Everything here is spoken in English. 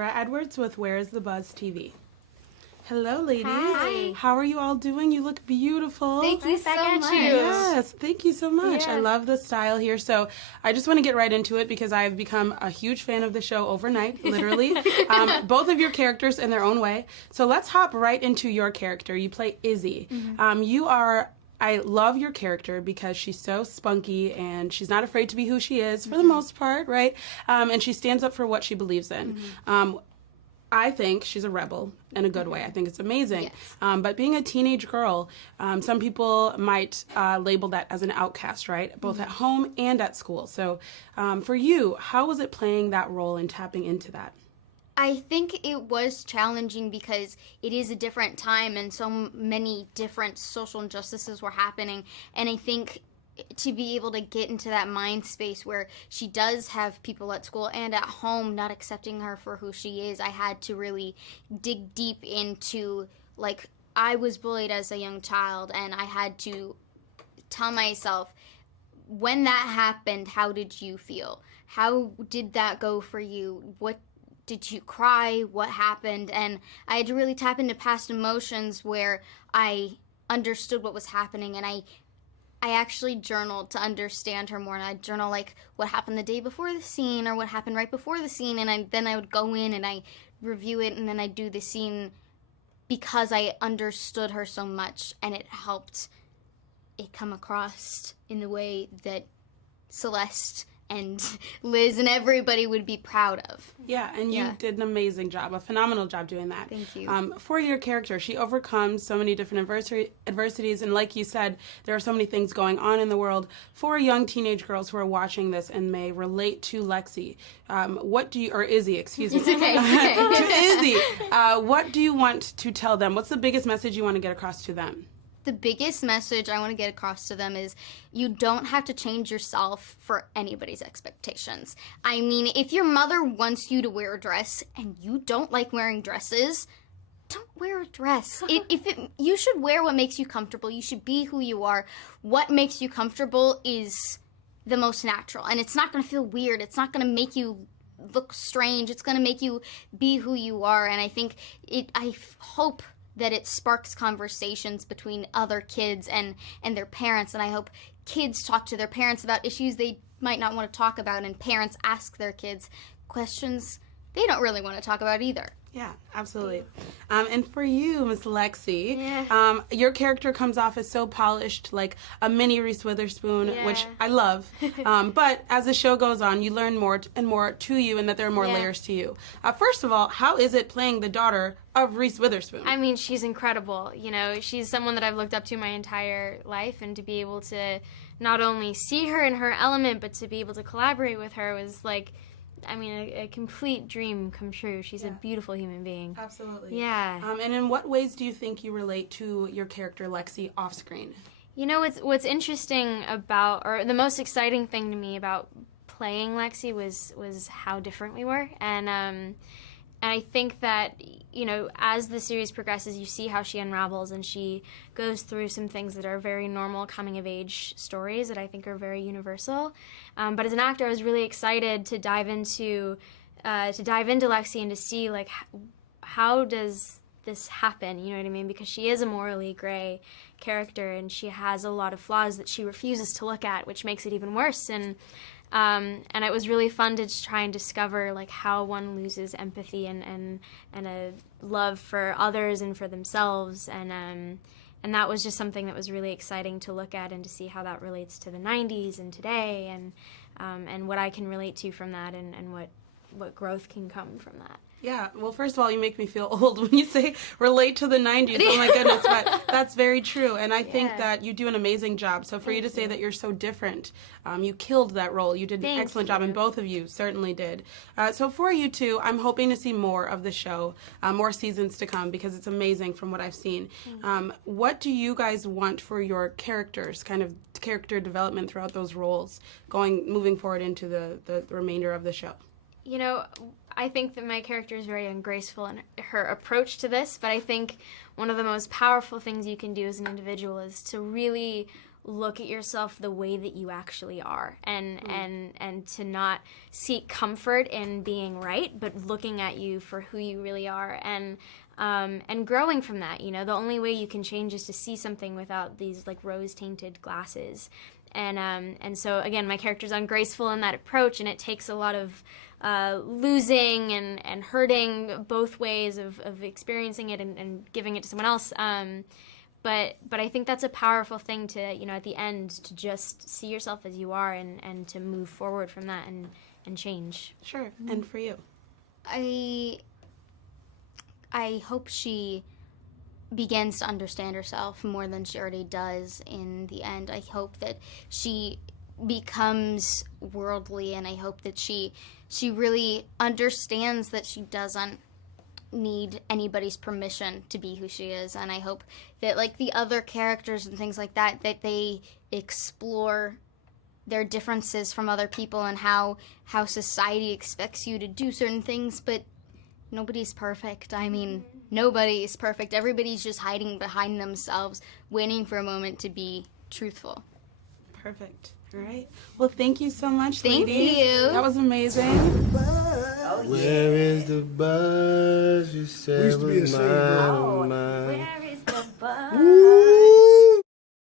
Kira Edwards with Where is the Buzz TV. Hello, ladies. Hi. How are you all doing? You look beautiful. Thank you so much. Yes, thank you so much. Yeah. I love the style here. So I just want to get right into it because I've become a huge fan of the show overnight, literally. Both of your characters in their own way. So let's hop right into your character. You play Izzy. I love your character because she's so spunky and she's not afraid to be who she is for the most part, right? And she stands up for what she believes in. I think she's a rebel in a good way. I think it's amazing. Yes. But being a teenage girl, some people might label that as an outcast, right? Both at home and at school. So for you, how was it playing that role and tapping into that? I think it was challenging because it is a different time and so many different social injustices were happening. And I think to be able to get into that mind space where she does have people at school and at home not accepting her for who she is, I had to really dig deep into, like, I was bullied as a young child and I had to tell myself, when that happened, how did you feel? How did that go for you? What did you cry? What happened? And I had to really tap into past emotions where I understood what was happening, and I actually journaled to understand her more, and I'd journal like what happened the day before the scene or what happened right before the scene, and then I would go in and I review it, and then I'd do the scene because I understood her so much, and it helped it come across in the way that Celeste and Liz and everybody would be proud of. Yeah, and you did an amazing job, a phenomenal job doing that. Thank you. For your character, she overcomes so many different adversities, and like you said, there are so many things going on in the world. For young teenage girls who are watching this and may relate to Lexi, or Izzy, excuse me. It's okay. To Izzy, what do you want to tell them? What's the biggest message you want to get across to them? The biggest message I want to get across to them is you don't have to change yourself for anybody's expectations. I mean, if your mother wants you to wear a dress and you don't like wearing dresses, don't wear a dress. You should wear what makes you comfortable. You should be who you are. What makes you comfortable is the most natural. And it's not going to feel weird. It's not going to make you look strange. It's going to make you be who you are. And I think I hope that it sparks conversations between other kids and their parents, and I hope kids talk to their parents about issues they might not want to talk about, and parents ask their kids questions they don't really want to talk about either. Yeah, absolutely. And for you, Miss Lexi, Yeah. Your character comes off as so polished, like a mini Reese Witherspoon, which I love. But as the show goes on, you learn more and more to you, and that there are more layers to you. First of all, how is it playing the daughter of Reese Witherspoon? I mean, she's incredible. You know, she's someone that I've looked up to my entire life, and to be able to not only see her in her element, but to be able to collaborate with her was like, I mean, a complete dream come true. She's a beautiful human being. Absolutely. Yeah. And in what ways do you think you relate to your character, Lexi, off screen? You know, what's interesting about, or the most exciting thing to me about playing Lexi was how different we were. And I think that, you know, as the series progresses, you see how she unravels and she goes through some things that are very normal coming-of-age stories that I think are very universal. But as an actor, I was really excited to dive into Lexi and to see, like, how does this happen? You know what I mean? Because she is a morally gray character and she has a lot of flaws that she refuses to look at, which makes it even worse. And it was really fun to try and discover, like, how one loses empathy and a love for others and for themselves, and that was just something that was really exciting to look at and to see how that relates to the 90s and today, and what I can relate to from that, and what growth can come from that. Yeah, well, first of all, you make me feel old when you say relate to the 90s. Oh, my goodness, but that's very true, and I think that you do an amazing job. So for you to say that you're so different, you killed that role. You did an excellent job, and both of you certainly did. So for you two, I'm hoping to see more of the show, more seasons to come, because it's amazing from what I've seen. What do you guys want for your characters, kind of character development throughout those roles, moving forward into the remainder of the show? You know, I think that my character is very ungraceful in her approach to this, but I think one of the most powerful things you can do as an individual is to really look at yourself the way that you actually are, and to not seek comfort in being right, but looking at you for who you really are, and growing from that. You know, the only way you can change is to see something without these like rose-tainted glasses. And so again, my character's ungraceful in that approach, and it takes a lot of losing and hurting both ways of experiencing it and giving it to someone else. But I think that's a powerful thing to, you know, at the end, to just see yourself as you are and to move forward from that and change. Sure. And for you? I hope she begins to understand herself more than she already does in the end. I hope that she becomes worldly, and I hope that she really understands that she doesn't need anybody's permission to be who she is. And I hope that, like the other characters and things like that, that they explore their differences from other people and how society expects you to do certain things, but nobody's perfect. I mean, nobody is perfect. Everybody's just hiding behind themselves, waiting for a moment to be truthful. Perfect. All right. Well, thank you so much, Thank ladies. you. That was amazing. Where is the buzz you said was mine?